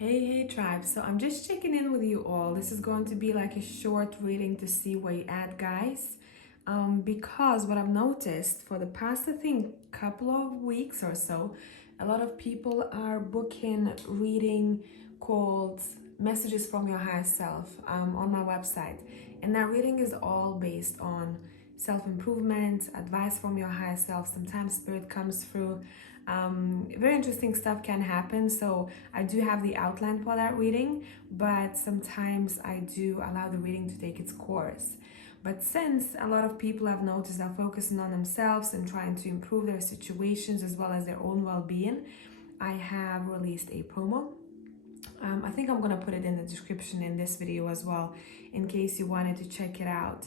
Hey tribe, so I'm just checking in with you all. This is going to be like a short reading to see where you're at, guys. Because what I've noticed for the past, I think, couple of weeks or so, a lot of people are booking reading called Messages from Your Higher Self on my website. And that reading is all based on self-improvement, advice from your higher self. Sometimes spirit comes through. Very interesting stuff can happen. So I do have the outline for that reading, but sometimes I do allow the reading to take its course. But since a lot of people I've noticed are focusing on themselves and trying to improve their situations as well as their own well-being, I have released a promo. I think I'm gonna put it in the description in this video as well in case you wanted to check it out.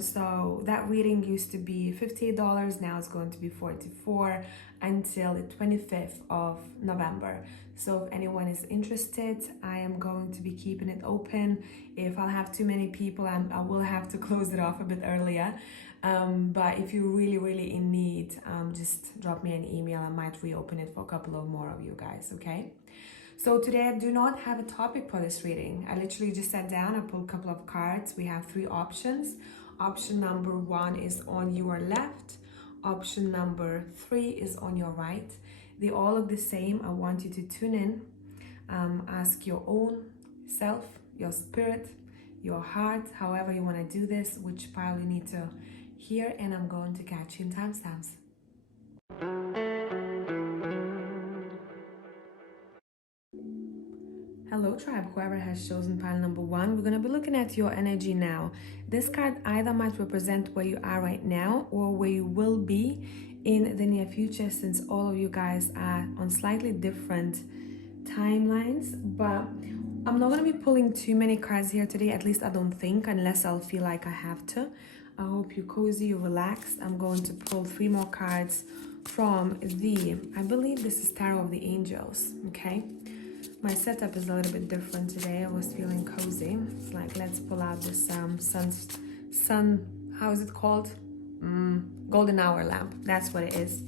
So that reading used to be $58, now it's going to be $44 until the 25th of November. So if anyone is interested, I am going to be keeping it open. If I'll have too many people, I will have to close it off a bit earlier. But if you're really in need, just drop me an email. I might reopen it for a couple of more of you guys, okay? So today I do not have a topic for this reading. I literally just sat down, I pulled a couple of cards. We have three options. Option number 1 is on your left. Option number 3 is on your right. They all look the same. I want you to tune in, ask your own self, your spirit, your heart, however you want to do this, which pile you need to hear, and I'm going to catch you in timestamps. Hello tribe, whoever has chosen pile number 1, we're going to be looking at your energy now. This card either might represent where you are right now or where you will be in the near future, since all of you guys are on slightly different timelines. But I'm not going to be pulling too many cards here today, at least I don't think, unless I'll feel like I have to. I hope you're cozy, you're relaxed. I'm going to pull 3 more cards from I believe this is Tarot of the Angels, okay? My setup is a little bit different today. I was feeling cozy. It's like, let's pull out this how is it called? Golden hour lamp. That's what it is.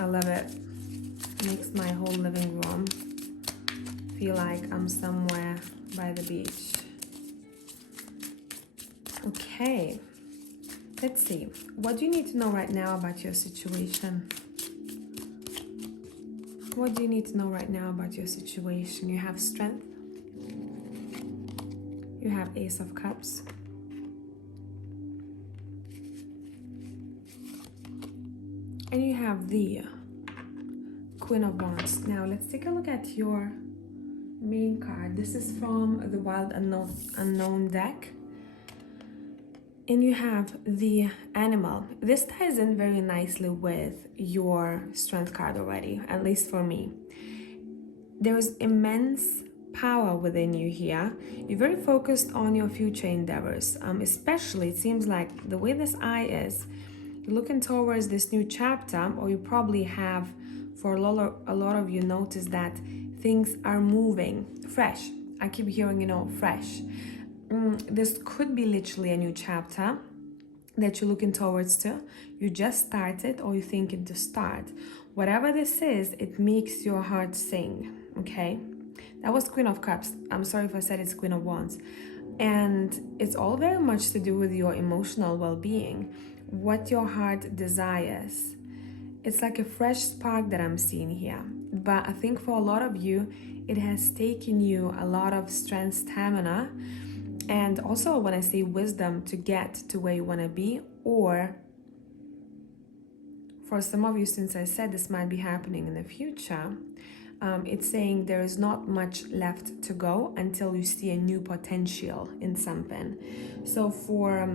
I love it. Makes my whole living room feel like I'm somewhere by the beach. Okay. Let's see. What do you need to know right now about your situation? What do you need to know right now about your situation? You have strength. You have Ace of Cups. And you have the Queen of Wands. Now let's take a look at your main card. This is from the Wild Unknown deck. And you have the Animal. This ties in very nicely with your Strength card already, at least for me. There's immense power within you here. You're very focused on your future endeavors. Especially, it seems like the way this eye is, you're looking towards this new chapter, or you probably have, for a lot of you, noticed that things are moving fresh. I keep hearing, fresh. This could be literally a new chapter that you're looking towards to. You just started or you're thinking to start. Whatever this is, it makes your heart sing, okay? That was Queen of Cups. I'm sorry if I said it's Queen of Wands. And it's all very much to do with your emotional well-being, what your heart desires. It's like a fresh spark that I'm seeing here. But I think for a lot of you, it has taken you a lot of strength, stamina, and also when I say wisdom to get to where you want to be, or for some of you, since I said this might be happening in the future, it's saying there is not much left to go until you see a new potential in something. So for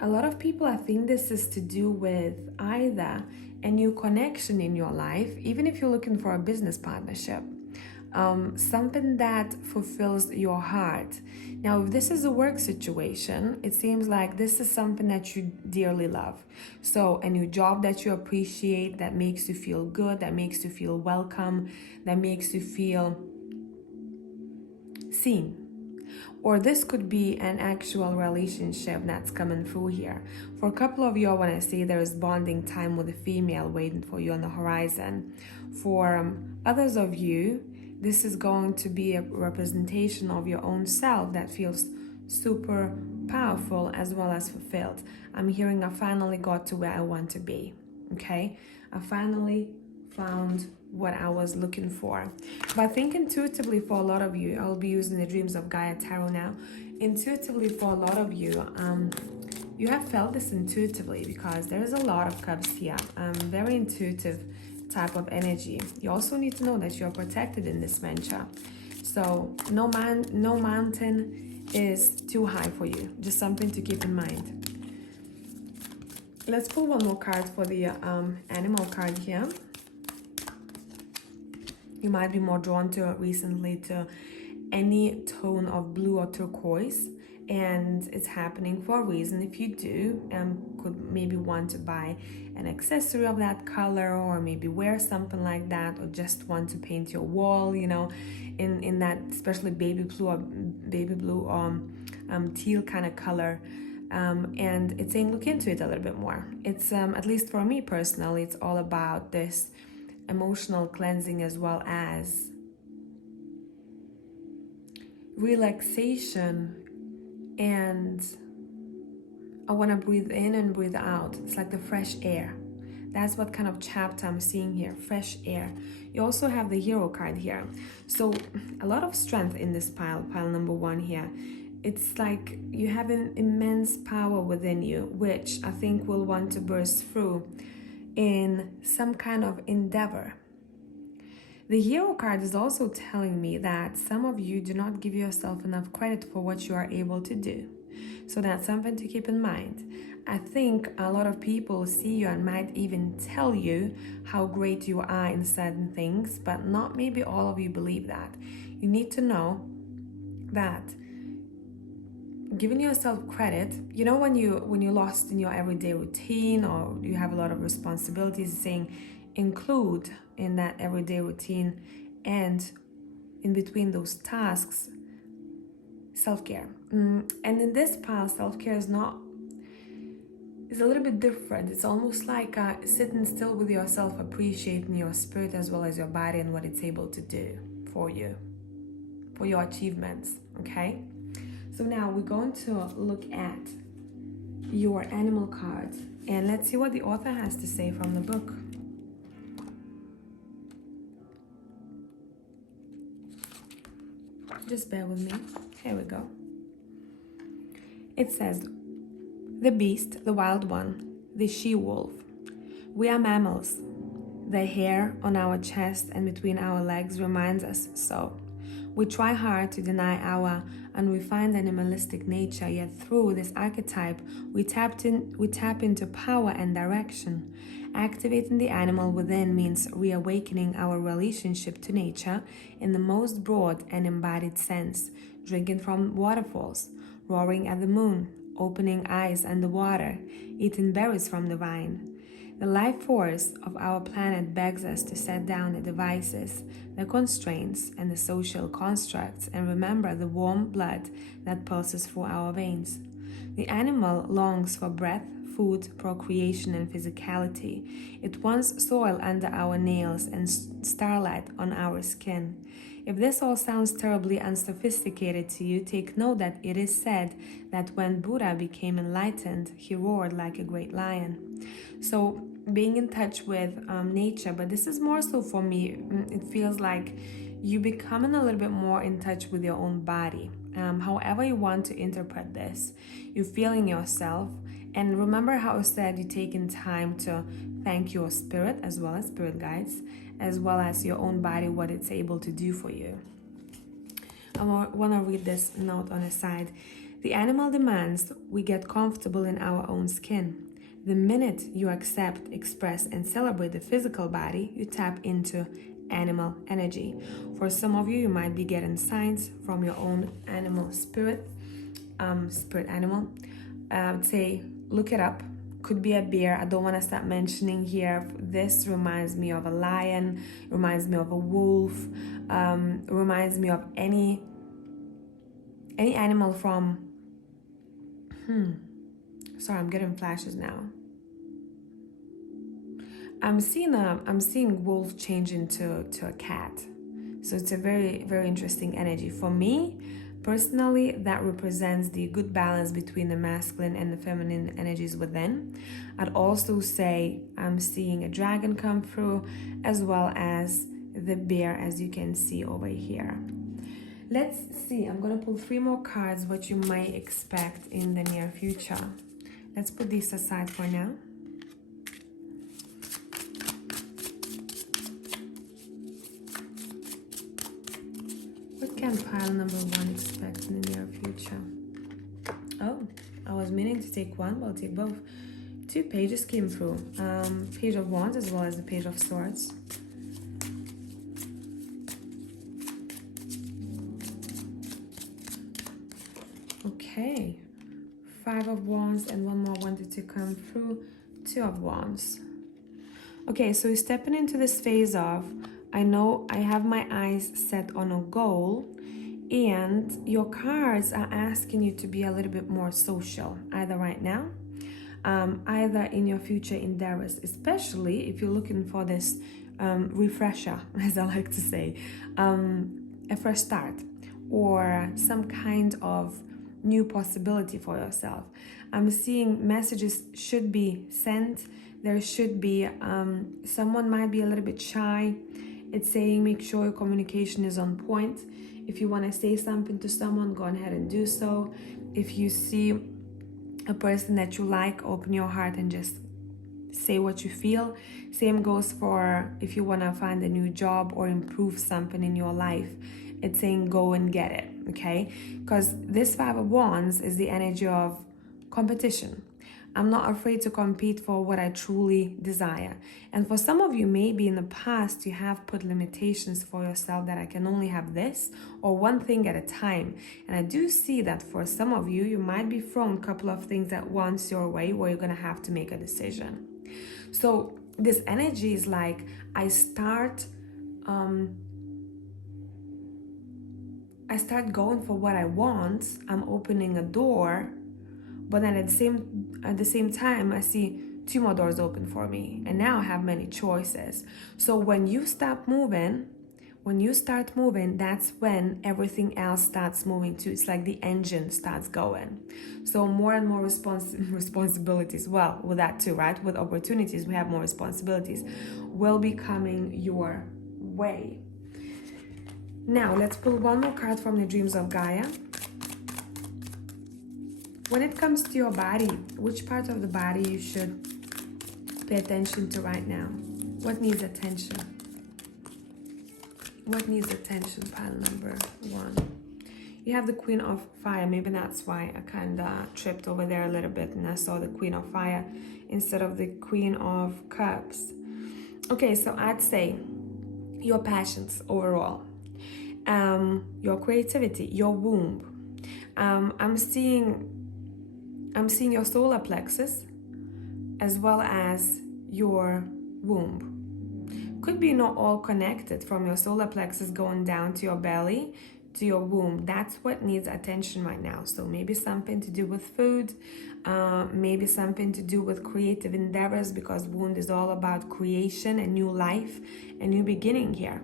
a lot of people, I think this is to do with either a new connection in your life, even if you're looking for a business partnership, something that fulfills your heart. Now, if this is a work situation, it seems like this is something that you dearly love. So a new job that you appreciate, that makes you feel good, that makes you feel welcome, that makes you feel seen. Or this could be an actual relationship that's coming through here. For a couple of you, I want to say there is bonding time with a female waiting for you on the horizon. For others of you, this is going to be a representation of your own self that feels super powerful as well as fulfilled. I'm hearing I finally got to where I want to be. Okay? I finally found what I was looking for. But I think intuitively for a lot of you, I'll be using the Dreams of Gaia Tarot now. Intuitively for a lot of you, you have felt this intuitively because there is a lot of cups here. Very intuitive type of energy. You also need to know that you're protected in this venture. So no mountain is too high for you. Just something to keep in mind. Let's pull one more card for the animal card here. You might be more drawn to recently to any tone of blue or turquoise, and it's happening for a reason. If you do, could maybe want to buy an accessory of that color, or maybe wear something like that, or just want to paint your wall, you know, in that especially baby blue or teal kind of color. And it's saying look into it a little bit more. It's at least for me personally, it's all about this emotional cleansing as well as relaxation, and I want to breathe in and breathe out. It's like the fresh air. That's what kind of chapter I'm seeing here, fresh air. You also have the Hero card here. So a lot of strength in this pile number one here. It's like you have an immense power within you, which I think will want to burst through in some kind of endeavor. The Hero card is also telling me that some of you do not give yourself enough credit for what you are able to do. So that's something to keep in mind. I think a lot of people see you and might even tell you how great you are in certain things, but not maybe all of you believe that. You need to know that giving yourself credit, you know, when you're lost in your everyday routine or you have a lot of responsibilities, saying include in that everyday routine and in between those tasks self-care. And in this pile, self-care is a little bit different. It's almost like sitting still with yourself, appreciating your spirit as well as your body and what it's able to do for you, for your achievements. Okay, so now we're going to look at your animal card and let's see what the author has to say from the book. Just bear with me. Here we go. It says, the beast, the wild one, the she-wolf. We are mammals. The hair on our chest and between our legs reminds us so. We try hard to deny our unrefined animalistic nature, yet through this archetype, we tap into power and direction. Activating the animal within means reawakening our relationship to nature in the most broad and embodied sense, drinking from waterfalls, roaring at the moon, opening eyes underwater, eating berries from the vine. The life force of our planet begs us to set down the devices, the constraints, and the social constructs and remember the warm blood that pulses through our veins. The animal longs for breath, food, procreation, and physicality. It wants soil under our nails and starlight on our skin. If this all sounds terribly unsophisticated to you, take note that it is said that when Buddha became enlightened, he roared like a great lion. So being in touch with nature, but this is more so for me, it feels like you becoming a little bit more in touch with your own body. However you want to interpret this, you're feeling yourself. And remember how I said you're taking time to thank your spirit as well as spirit guides, as well as your own body, what it's able to do for you. I want to read this note on the side. The animal demands we get comfortable in our own skin. The minute you accept, express, and celebrate the physical body, you tap into animal energy. For some of you, you might be getting signs from your own animal spirit animal. I would say look it up. Could be a bear. I don't want to start mentioning here. This reminds me of a lion, reminds me of a wolf, reminds me of any any animal from, sorry, I'm getting flashes now. I'm seeing wolf change into a cat. So it's a very, very interesting energy. For me, personally, that represents the good balance between the masculine and the feminine energies within. I'd also say I'm seeing a dragon come through, as well as the bear, as you can see over here. Let's see, I'm gonna pull 3 more cards, what you might expect in the near future. Let's put these aside for now. What can pile number 1 expect in the near future? Oh, I was meaning to take one, but I'll take both. 2 pages came through. Page of Wands as well as the Page of Swords. Okay. 5 of Wands and 1 more wanted to come through. 2 of Wands. Okay, so you're stepping into this phase of, I know I have my eyes set on a goal, and your cards are asking you to be a little bit more social, either right now, either in your future endeavors, especially if you're looking for this refresher, as I like to say, a fresh start, or some kind of new possibility for yourself. I'm seeing messages should be sent. There should be, someone might be a little bit shy. It's saying make sure your communication is on point. If you want to say something to someone, go ahead and do so. If you see a person that you like, open your heart and just say what you feel. Same goes for if you want to find a new job or improve something in your life. It's saying go and get it, okay? Because this 5 of Wands is the energy of competition. I'm not afraid to compete for what I truly desire. And for some of you, maybe in the past, you have put limitations for yourself that I can only have this or one thing at a time. And I do see that for some of you, you might be thrown a couple of things at once your way where you're going to have to make a decision. So this energy is like, I start going for what I want. I'm opening a door. But then at the same time, I see 2 more doors open for me. And now I have many choices. So when you start moving, that's when everything else starts moving too. It's like the engine starts going. So more and more responsibilities, well, with that too, right? With opportunities, we have more responsibilities, will be coming your way. Now, let's pull 1 more card from the Dreams of Gaia. When it comes to your body, which part of the body you should pay attention to right now? What needs attention? What needs attention? Pile number 1. You have the Queen of Fire. Maybe that's why I kind of tripped over there a little bit and I saw the Queen of Fire instead of the Queen of Cups. Okay, so I'd say your passions overall, your creativity, your womb. I'm seeing your solar plexus as well as your womb. Could be not all connected, from your solar plexus going down to your belly to your womb. That's what needs attention right now. So maybe something to do with food, maybe something to do with creative endeavors, because womb is all about creation and new life, a new beginning here.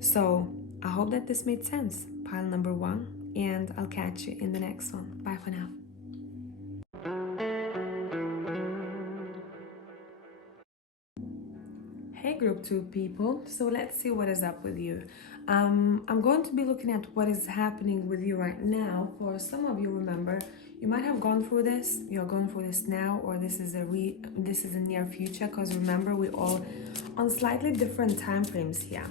So I hope that this made sense. Pile number 1, and I'll catch you in the next one. Bye for now. Hey group 2 people, so let's see what is up with you. I'm going to be looking at what is happening with you right now. For some of you, remember, you might have gone through this, you're going through this now, or this is a near future, because remember, we're all on slightly different time frames here.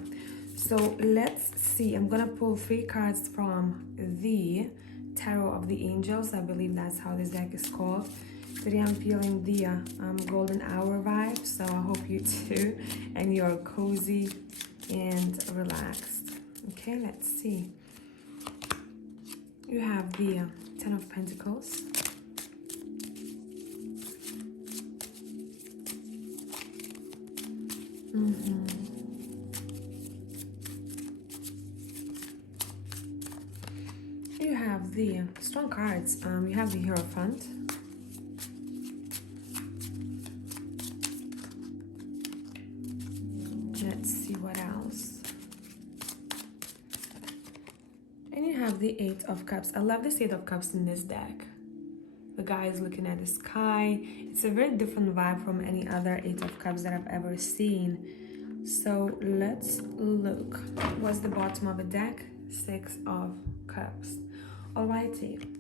So let's see, I'm gonna pull 3 cards from the Tarot of the Angels. I believe that's how this deck is called. Today I'm feeling the golden hour vibe, so I hope you too, and you're cozy and relaxed. Okay, let's see. You have the 10 of Pentacles. You have the strong cards. You have the Hierophant. Let's see what else. And you have the Eight of Cups. I love this Eight of Cups in this deck. The guy is looking at the sky. It's a very different vibe from any other Eight of Cups that I've ever seen. So let's look. What's the bottom of the deck? Six of Cups. Alrighty.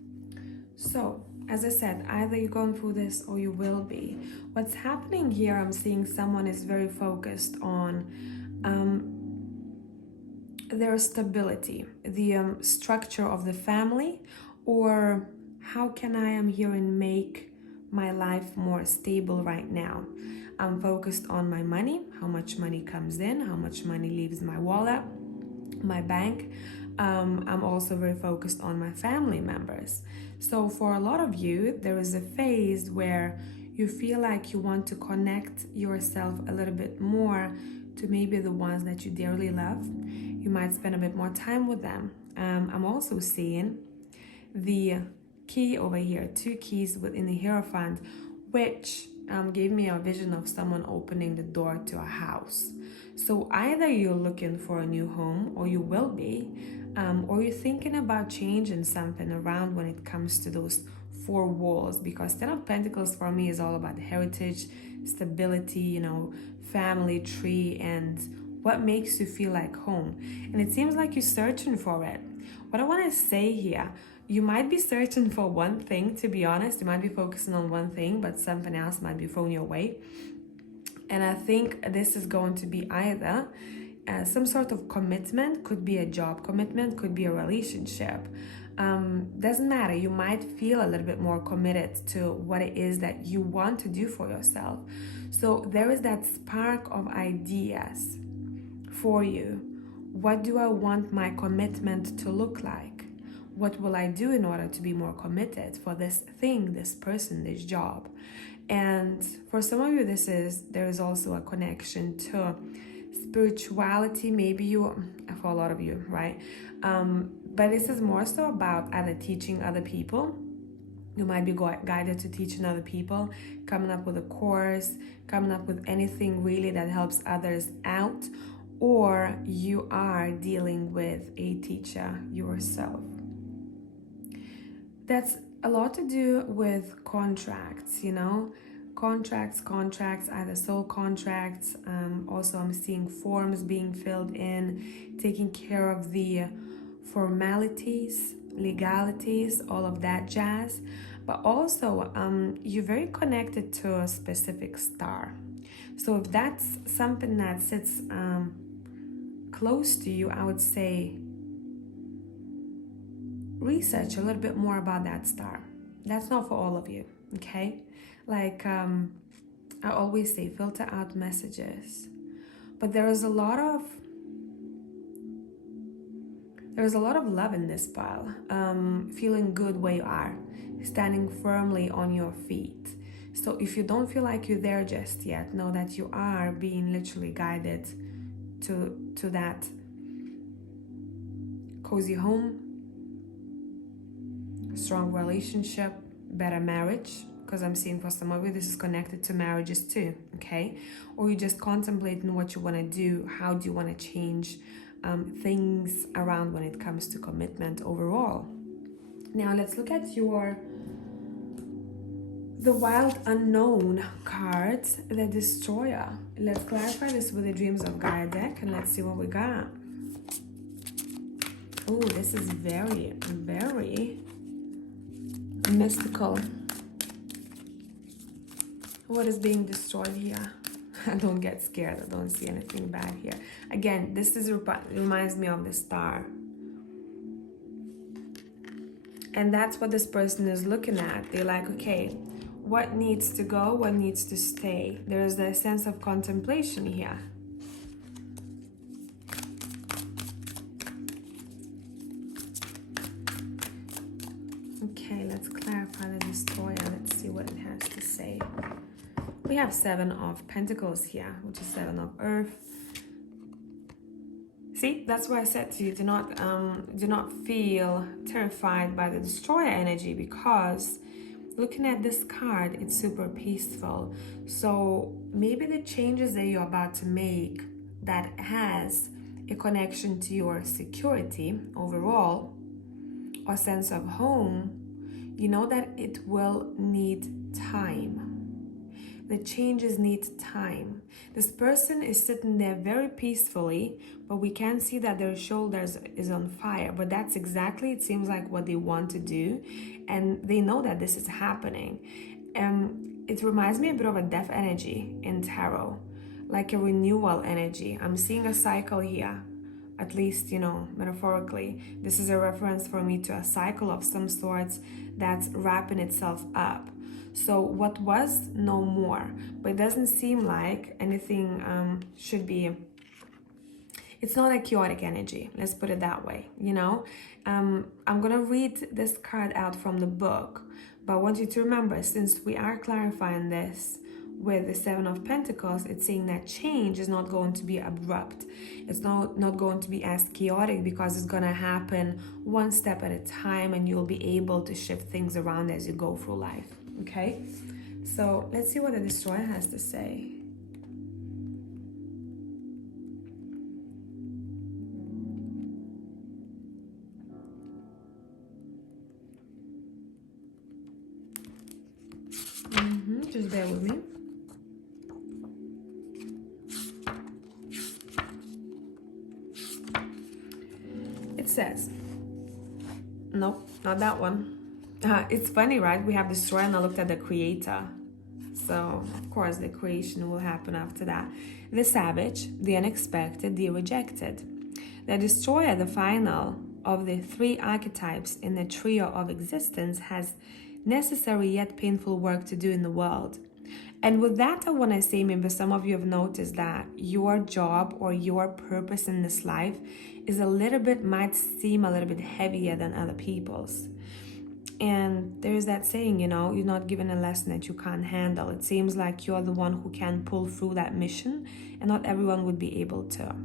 So, as I said, either you're going through this or you will be. What's happening here, I'm seeing someone is very focused on their stability, the structure of the family, or how can I am here and make my life more stable right now. I'm focused on my money, how much money comes in, how much money leaves my wallet, my bank. I'm also very focused on my family members. So for a lot of you, there is a phase where you feel like you want to connect yourself a little bit more to maybe the ones that you dearly love. You might spend a bit more time with them. I'm also seeing the key over here, two keys within the Hierophant, which gave me a vision of someone opening the door to a house. So either you're looking for a new home, or you will be, or you're thinking about changing something around when it comes to those four walls, because Ten of Pentacles for me is all about heritage, stability, you know, family tree, and what makes you feel like home. And it seems like you're searching for it. What I want to say here, you might be searching for one thing, to be honest. You might be focusing on one thing, but something else might be thrown your way. And I think this is going to be either some sort of commitment, could be a job commitment, could be a relationship. Doesn't matter. You might feel a little bit more committed to what it is that you want to do for yourself. So there is that spark of ideas for you. What do I want my commitment to look like? What will I do in order to be more committed for this thing, this person, this job? And for some of you, there is also a connection to spirituality, maybe for a lot of you, right? But this is more so about either teaching other people. You might be guided to teaching other people, coming up with a course, coming up with anything really that helps others out, or you are dealing with a teacher yourself. That's a lot to do with contracts, you know, contracts, either soul contracts. Also, I'm seeing forms being filled in, taking care of the formalities, legalities, all of that jazz. But also, you're very connected to a specific star. So if that's something that sits close to you, I would say research a little bit more about that star. That's not for all of you, okay? Like I always say, filter out messages. But there is a lot of love in this pile. Feeling good where you are, standing firmly on your feet. So if you don't feel like you're there just yet, know that you are being literally guided to that cozy home, strong relationship, better marriage, because I'm seeing for some of you this is connected to marriages too, okay? Or you're just contemplating what you want to do, how do you want to change things around when it comes to commitment overall. Now let's look at the Wild Unknown card, the Destroyer. Let's clarify this with the Dreams of Gaia deck, and let's see what we got. Oh, this is very, very mystical. What is being destroyed here? Don't get scared. I don't see anything bad here. Again, this reminds me of the star. And that's what this person is looking at. They're like, okay, what needs to go? What needs to stay? There's a sense of contemplation here. Okay, let's clarify the Destroyer. Let's see what it has to say. We have Seven of Pentacles here, which is Seven of Earth, See, that's why I said to you, do not feel terrified by the destroyer energy, because looking at this card, it's super peaceful. So maybe the changes that you're about to make that has a connection to your security overall or sense of home, you know that it will need time. The changes need time. This person is sitting there very peacefully, but we can see that their shoulders is on fire. But that's exactly, it seems like, what they want to do, and they know that this is happening. It reminds me a bit of a death energy in tarot, like a renewal energy. I'm seeing a cycle here, at least, metaphorically. This is a reference for me to a cycle of some sorts that's wrapping itself up. So what was, no more. But it doesn't seem like anything should be, it's not a chaotic energy, let's put it that way, I'm gonna read this card out from the book, but I want you to remember, since we are clarifying this with the Seven of Pentacles, it's saying that change is not going to be abrupt. It's not going to be as chaotic, because it's going to happen one step at a time, and you'll be able to shift things around as you go through life. Okay? So let's see what the destroyer has to say. Just bear with me. It says, nope, not that one. It's funny, right? We have destroyer and I looked at the creator. So, of course, the creation will happen after that. The savage, the unexpected, the rejected. The destroyer, the final of the three archetypes in the trio of existence, has necessary yet painful work to do in the world. And with that, I want to say, maybe some of you have noticed that your job or your purpose in this life is might seem a little bit heavier than other people's. And there's that saying, you're not given a lesson that you can't handle. It seems like you're the one who can pull through that mission, and not everyone would be able to.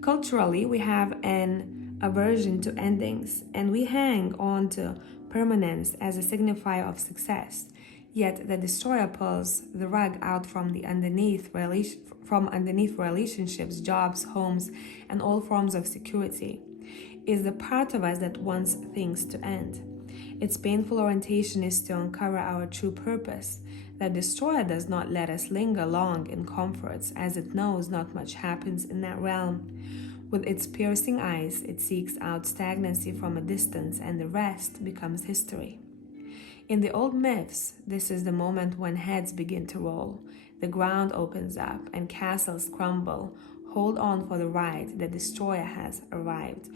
Culturally, we have an aversion to endings, and we hang on to permanence as a signifier of success. Yet the destroyer pulls the rug out from underneath relationships, jobs, homes, and all forms of security. Is the part of us that wants things to end. Its painful orientation is to uncover our true purpose. The destroyer does not let us linger long in comforts, as it knows not much happens in that realm. With its piercing eyes, it seeks out stagnancy from a distance, and the rest becomes history. In the old myths, this is the moment when heads begin to roll, the ground opens up, and castles crumble. Hold on for the ride. The destroyer has arrived.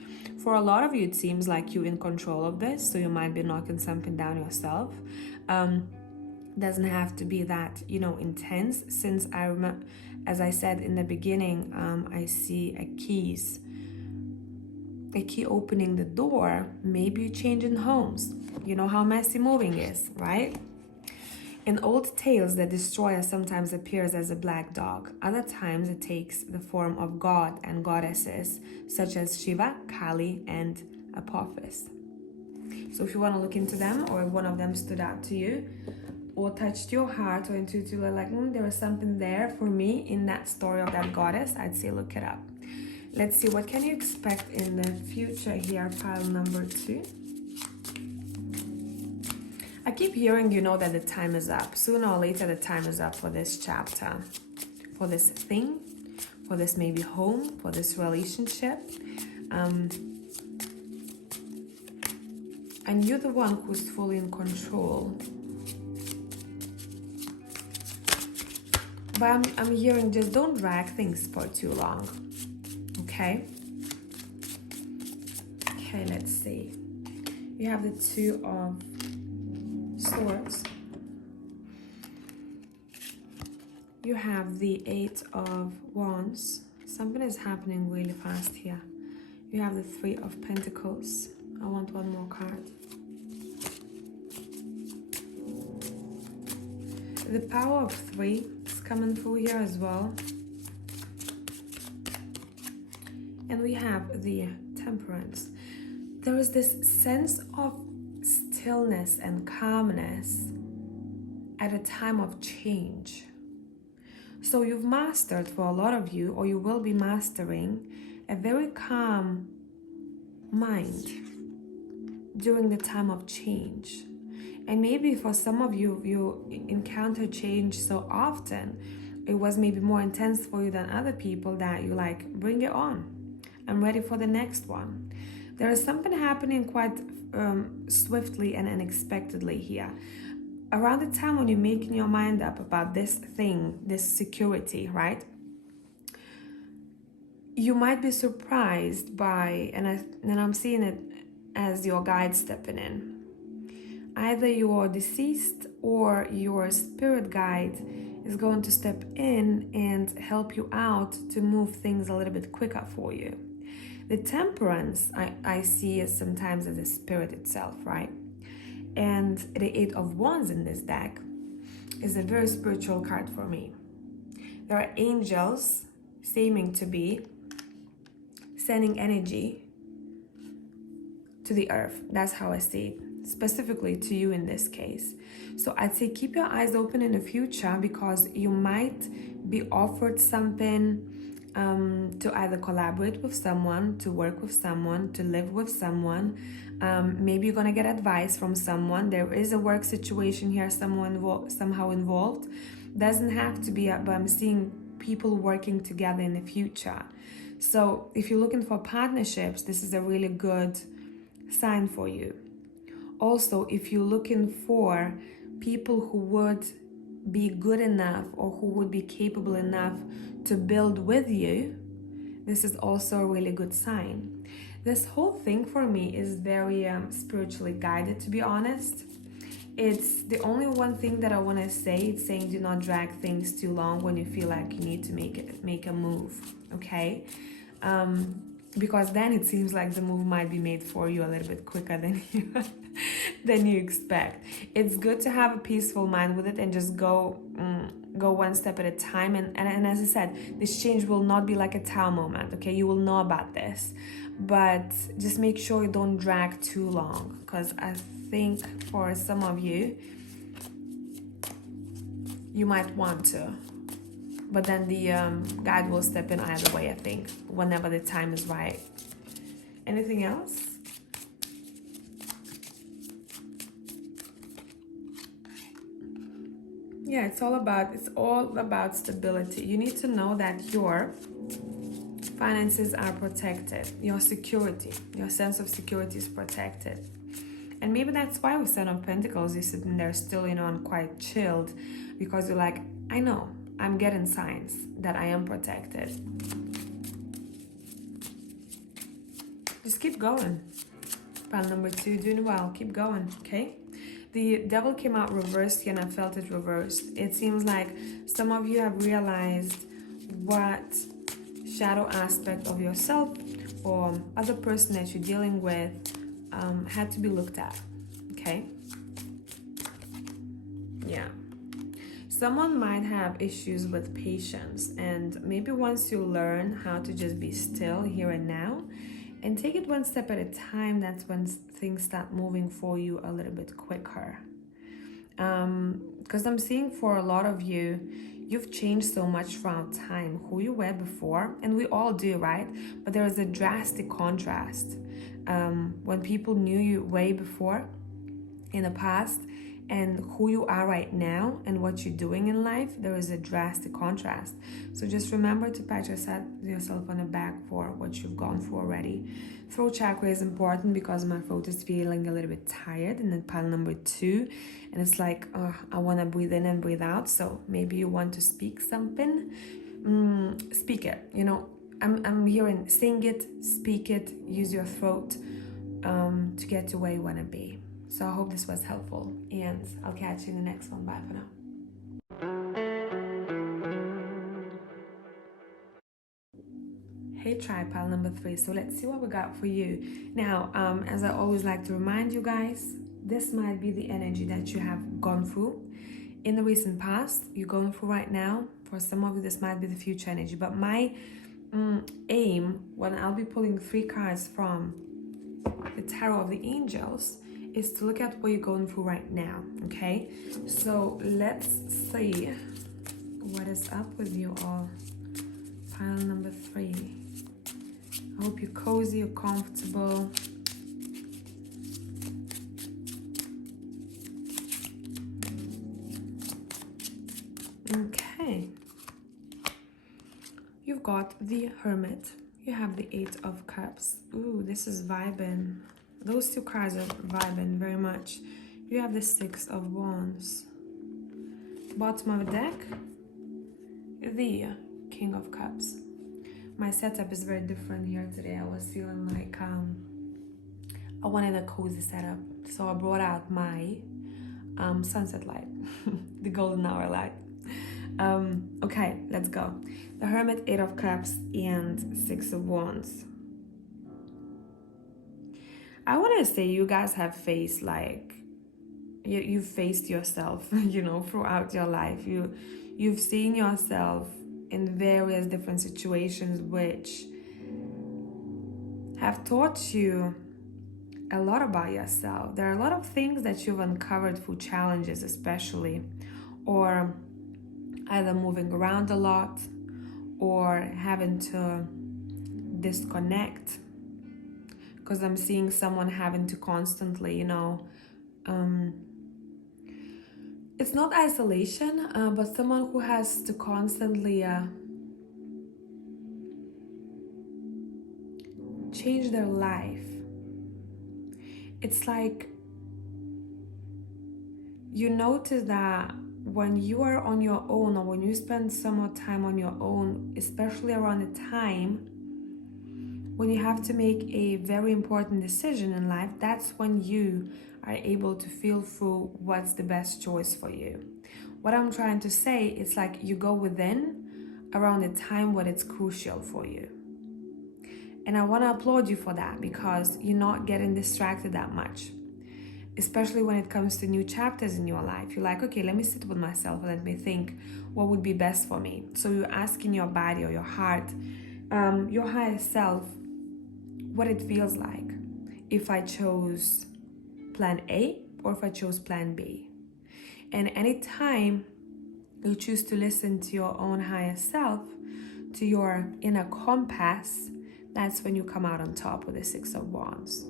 For a lot of you, it seems like you're in control of this, so you might be knocking something down yourself. Doesn't have to be that, intense. Since I remember, as I said in the beginning, I see a key opening the door. Maybe you're changing homes. You know how messy moving is, right? In old tales, the destroyer sometimes appears as a black dog. Other times it takes the form of god and goddesses, such as Shiva, Kali, and Apophis. So if you want to look into them, or if one of them stood out to you, or touched your heart, or intuitively like, there was something there for me in that story of that goddess, I'd say look it up. Let's see, what can you expect in the future here, pile number 2? I keep hearing, that the time is up. Sooner or later, the time is up for this chapter, for this thing, for this maybe home, for this relationship. And you're the one who's fully in control. But I'm hearing, just don't drag things for too long, okay? Okay, let's see. You have the Two of Swords. You have the Eight of Wands. Something is happening really fast here. You have the Three of Pentacles. I want one more card. The Power of Three is coming through here as well. And we have the Temperance. There is this sense of stillness and calmness at a time of change. So you've mastered, for a lot of you, or you will be mastering, a very calm mind during the time of change. And maybe for some of you, you encounter change so often, it was maybe more intense for you than other people, that you like, bring it on. I'm ready for the next one. There is something happening quite swiftly and unexpectedly here. Around the time when you're making your mind up about this thing, this security, right? You might be surprised by, and I'm seeing it as your guide stepping in. Either your deceased or your spirit guide is going to step in and help you out to move things a little bit quicker for you. The Temperance I see as sometimes as a spirit itself, right? And the Eight of Wands in this deck is a very spiritual card for me. There are angels seeming to be sending energy to the earth. That's how I see it, specifically to you in this case. So I'd say keep your eyes open in the future, because you might be offered something to either collaborate with someone, to work with someone, to live with someone. Maybe you're gonna get advice from someone. There is a work situation here, someone somehow involved. Doesn't have to be, but I'm seeing people working together in the future. So if you're looking for partnerships, this is a really good sign for you. Also, if you're looking for people who would be good enough or who would be capable enough to build with you, this is also a really good sign. This whole thing for me is very spiritually guided, to be honest. It's the only one thing that I want to say. It's saying do not drag things too long when you feel like you need to make a move, okay? Because then it seems like the move might be made for you a little bit quicker than you expect. It's good to have a peaceful mind with it and just go one step at a time. And as I said, this change will not be like a Tao moment, okay? You will know about this. But just make sure you don't drag too long, because I think for some of you, you might want to. But then the guide will step in either way, I think, whenever the time is right. Anything else? Yeah, it's all about stability. You need to know that your finances are protected. Your security, your sense of security is protected. And maybe that's why with Seven of Pentacles, you're sitting there still, and quite chilled, because you're like, I know, I'm getting signs that I am protected. Just keep going. Pile number 2, doing well. Keep going, okay? The Devil came out reversed here, and I felt it reversed. It seems like some of you have realized what shadow aspect of yourself or other person that you're dealing with had to be looked at, okay? Yeah. Someone might have issues with patience, and maybe once you learn how to just be still here and now and take it one step at a time, that's when things start moving for you a little bit quicker. Because I'm seeing for a lot of you, you've changed so much throughout time, who you were before, and we all do, right? But there is a drastic contrast. When people knew you way before in the past and who you are right now and what you're doing in life, there is a drastic contrast. So just remember to pat yourself on the back for what you've gone through already. Throat chakra is important because my throat is feeling a little bit tired. And then pile number 2, and it's like, I want to breathe in and breathe out. So maybe you want to speak something, speak it. I'm hearing sing it, speak it, use your throat to get to where you want to be. So I hope this was helpful, and I'll catch you in the next one. Bye for now. Hey tribe, pile number 3. So let's see what we got for you. Now, as I always like to remind you guys, this might be the energy that you have gone through in the recent past, you're going through right now. For some of you, this might be the future energy. But my aim when I'll be pulling 3 cards from the Tarot of the Angels, is to look at what you're going through right now, okay? So let's see what is up with you all. Pile number 3. I hope you're cozy, you're comfortable. Okay. You've got the Hermit. You have the 8 of Cups. Ooh, this is vibing. Those 2 cards are vibing very much. You have the 6 of Wands. Bottom of the deck, the King of Cups. My setup is very different here today. I was feeling like I wanted a cozy setup. So I brought out my sunset light, the golden hour light. Okay, let's go. The Hermit, 8 of Cups, and 6 of Wands. I want to say you guys have faced, like, you've faced yourself, you know, throughout your life. You've seen yourself in various different situations which have taught you a lot about yourself. There are a lot of things that you've uncovered through challenges, especially, or either moving around a lot or having to disconnect, because I'm seeing someone having to constantly, you know, it's not isolation, but someone who has to constantly change their life. It's like you notice that when you are on your own, or when you spend some more time on your own, especially around the time when you have to make a very important decision in life, that's when you are able to feel through what's the best choice for you. What I'm trying to say, it's like you go within around the time when it's crucial for you. And I want to applaud you for that, because you're not getting distracted that much. Especially when it comes to new chapters in your life. You're like, okay, let me sit with myself and let me think what would be best for me. So you're asking your body or your heart, your higher self, what it feels like if I chose plan A or if I chose plan B. And anytime you choose to listen to your own higher self, to your inner compass, that's when you come out on top with the 6 of Wands.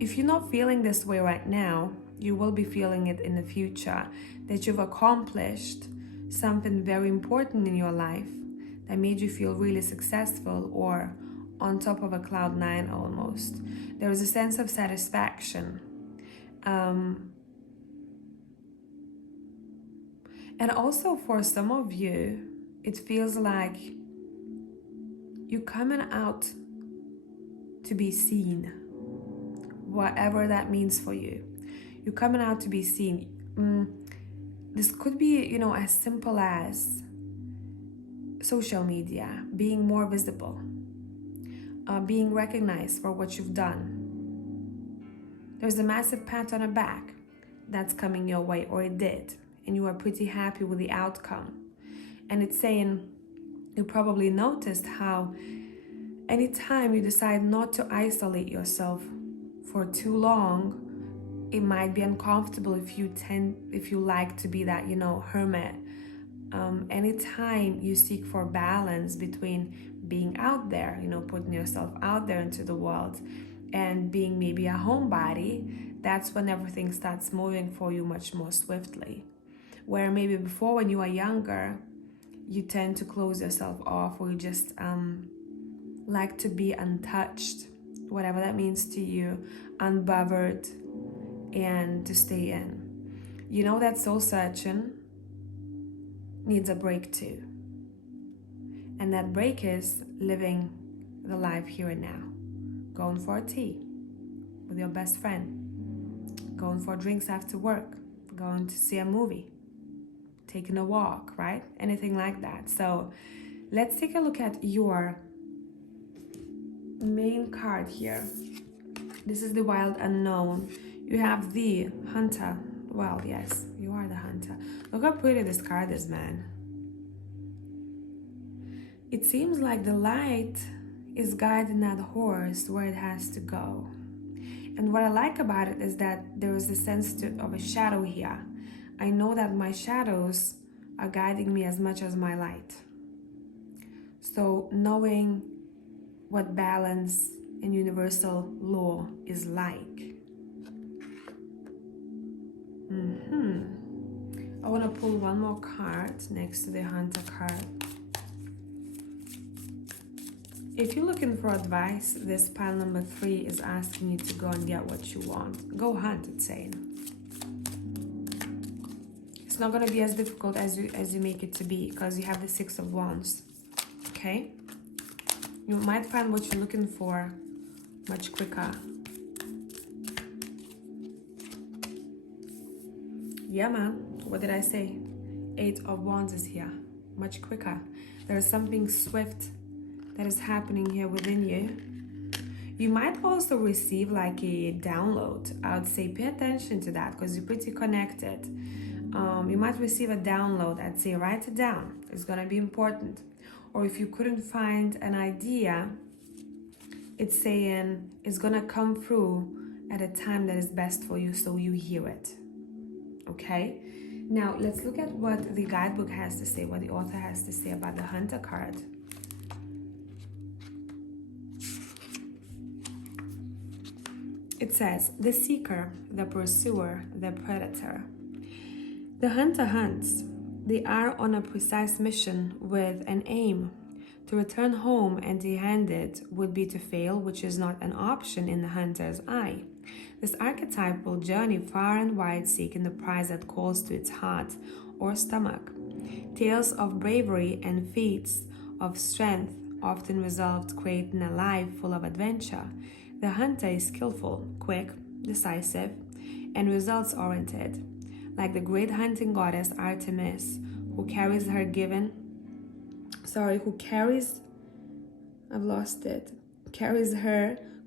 If you're not feeling this way right now, you will be feeling it in the future, that you've accomplished something very important in your life that made you feel really successful or on top of a cloud 9 almost. There is a sense of satisfaction. And also for some of you, it feels like you're coming out to be seen, whatever that means for you. You're coming out to be seen. This could be, you know, as simple as social media, being more visible, being recognized for what you've done. There's a massive pat on the back that's coming your way, or it did, and you are pretty happy with the outcome. And it's saying, you probably noticed how anytime you decide not to isolate yourself for too long, it might be uncomfortable if you like to be that, you know, hermit. Anytime you seek for balance between being out there, you know, putting yourself out there into the world, and being maybe a homebody, that's when everything starts moving for you much more swiftly. Where maybe before, when you are younger, you tend to close yourself off, or you just like to be untouched, whatever that means to you, unbothered, and to stay in. You know that soul searching needs a break too. And that break is living the life here and now. Going for a tea with your best friend. Going for drinks after work. Going to see a movie. Taking a walk, right? Anything like that. So let's take a look at your main card here. This is the Wild Unknown. You have the Hunter. Well, yes, you are the Hunter. Look how pretty this card is, man. It seems like the light is guiding that horse where it has to go. And what I like about it is that there is a sense of a shadow here. I know that my shadows are guiding me as much as my light. So knowing what balance and universal law is like. I want to pull one more card next to the Hunter card. If you're looking for advice, this pile number 3 is asking you to go and get what you want. Go hunt, it's saying. It's not going to be as difficult as you make it to be, because you have the 6 of Wands. Okay? You might find what you're looking for much quicker. Yeah, man. What did I say? 8 of Wands is here. Much quicker. There is something swift that is happening here within you. You might also receive like a download. I would say pay attention to that because you're pretty connected. You might receive a download. I'd say write it down. It's going to be important. Or if you couldn't find an idea, it's saying it's going to come through at a time that is best for you, so you hear it. Okay? Now, let's look at what the guidebook has to say, what the author has to say about the Hunter card. It says, the seeker, the pursuer, the predator. The hunter hunts. They are on a precise mission with an aim. To return home empty-handed would be to fail, which is not an option in the hunter's eye. This archetype will journey far and wide seeking the prize that calls to its heart or stomach. Tales of bravery and feats of strength often result creating a life full of adventure. The hunter is skillful, quick, decisive, and results-oriented. Like the great hunting goddess Artemis, who carries her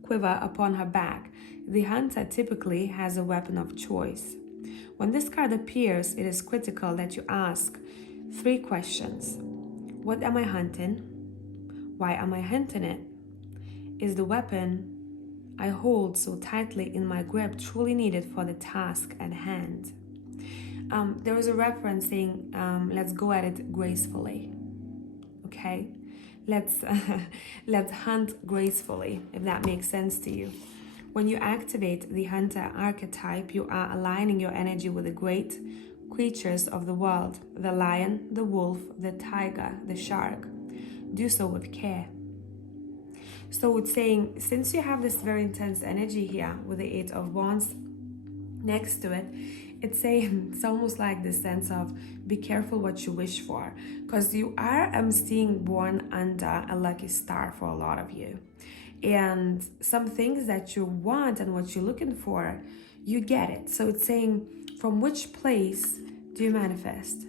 quiver upon her back. The hunter typically has a weapon of choice. When this card appears, it is critical that you ask 3 questions. What am I hunting? Why am I hunting it? Is the weapon I hold so tightly in my grip truly needed for the task at hand? There is a reference saying, let's go at it gracefully. Okay? Let's hunt gracefully, if that makes sense to you. When you activate the hunter archetype, you are aligning your energy with the great creatures of the world, the lion, the wolf, the tiger, the shark. Do so with care. So it's saying, since you have this very intense energy here with the 8 of Wands next to it, it's saying, it's almost like this sense of be careful what you wish for, because you are, I'm seeing, born under a lucky star for a lot of you. And some things that you want and what you're looking for, you get it. So it's saying, from which place do you manifest?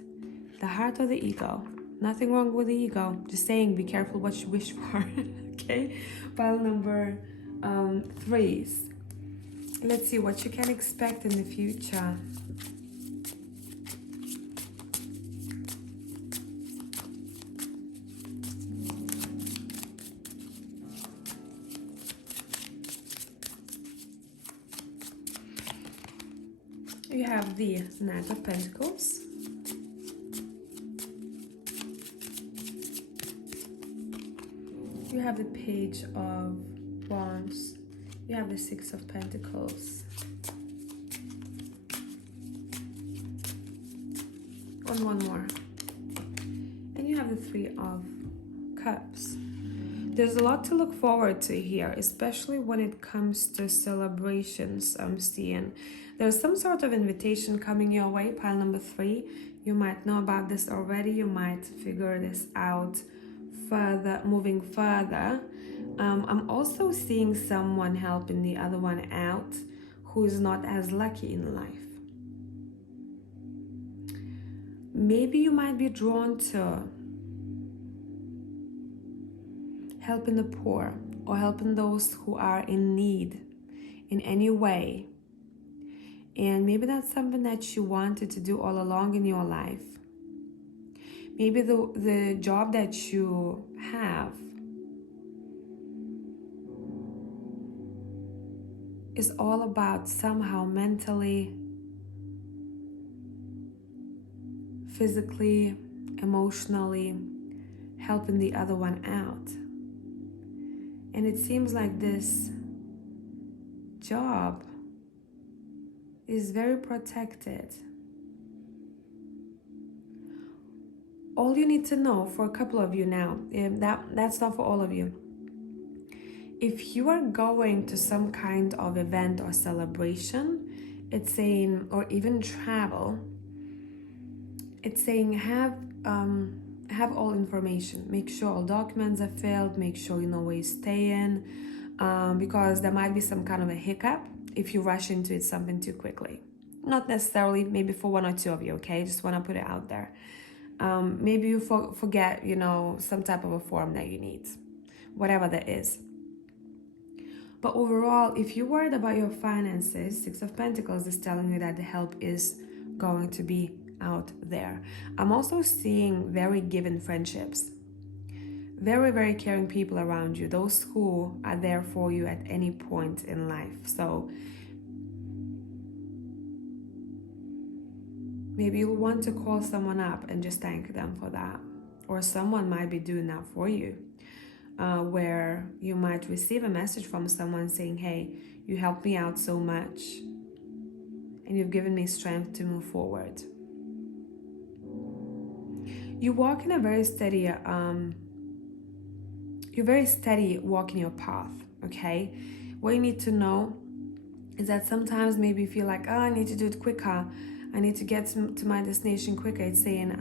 The heart or the ego? Nothing wrong with the ego. Just saying, be careful what you wish for. Okay? Pile number 3s. Let's see what you can expect in the future. You have the Knight of Pentacles. You have the Page of Wands. You have the 6 of Pentacles. And one more. And you have the 3 of Cups. There's a lot to look forward to here, especially when it comes to celebrations. I'm seeing there's some sort of invitation coming your way, pile number 3. You might know about this already. You might figure this out further, moving further. I'm also seeing someone helping the other one out who is not as lucky in life. Maybe you might be drawn to helping the poor or helping those who are in need in any way. And maybe that's something that you wanted to do all along in your life. Maybe the job that you have is all about somehow mentally, physically, emotionally helping the other one out. And it seems like this job is very protected. All you need to know, for a couple of you now, that's not for all of you. If you are going to some kind of event or celebration, it's saying, or even travel, it's saying have all information. Make sure all documents are filled. Make sure you know where you're staying, because there might be some kind of a hiccup if you rush into it something too quickly. Not necessarily, maybe for one or two of you, okay? Just want to put it out there. Maybe you forget, some type of a form that you need, whatever that is. But overall, if you're worried about your finances, Six of Pentacles is telling you that the help is going to be out there. I'm also seeing very giving friendships. Very, very caring people around you. Those who are there for you at any point in life. So maybe you'll want to call someone up and just thank them for that. Or someone might be doing that for you. Where you might receive a message from someone saying, hey, you helped me out so much and you've given me strength to move forward. You walk in a very steady, you're very steady walking your path, okay? What you need to know is that sometimes maybe you feel like, oh, I need to do it quicker. I need to get to my destination quicker. It's saying,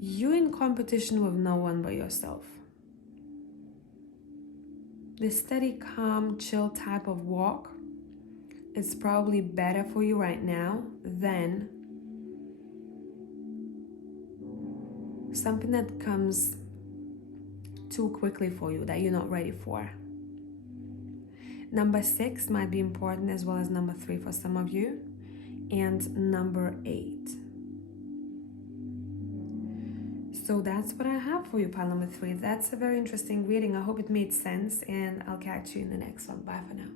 you're in competition with no one but yourself. The steady, calm, chill type of walk is probably better for you right now than something that comes too quickly for you that you're not ready for. Number 6 might be important, as well as number 3 for some of you, and number 8. So that's what I have for you, pile number 3. That's a very interesting reading. I hope it made sense, and I'll catch you in the next one. Bye for now.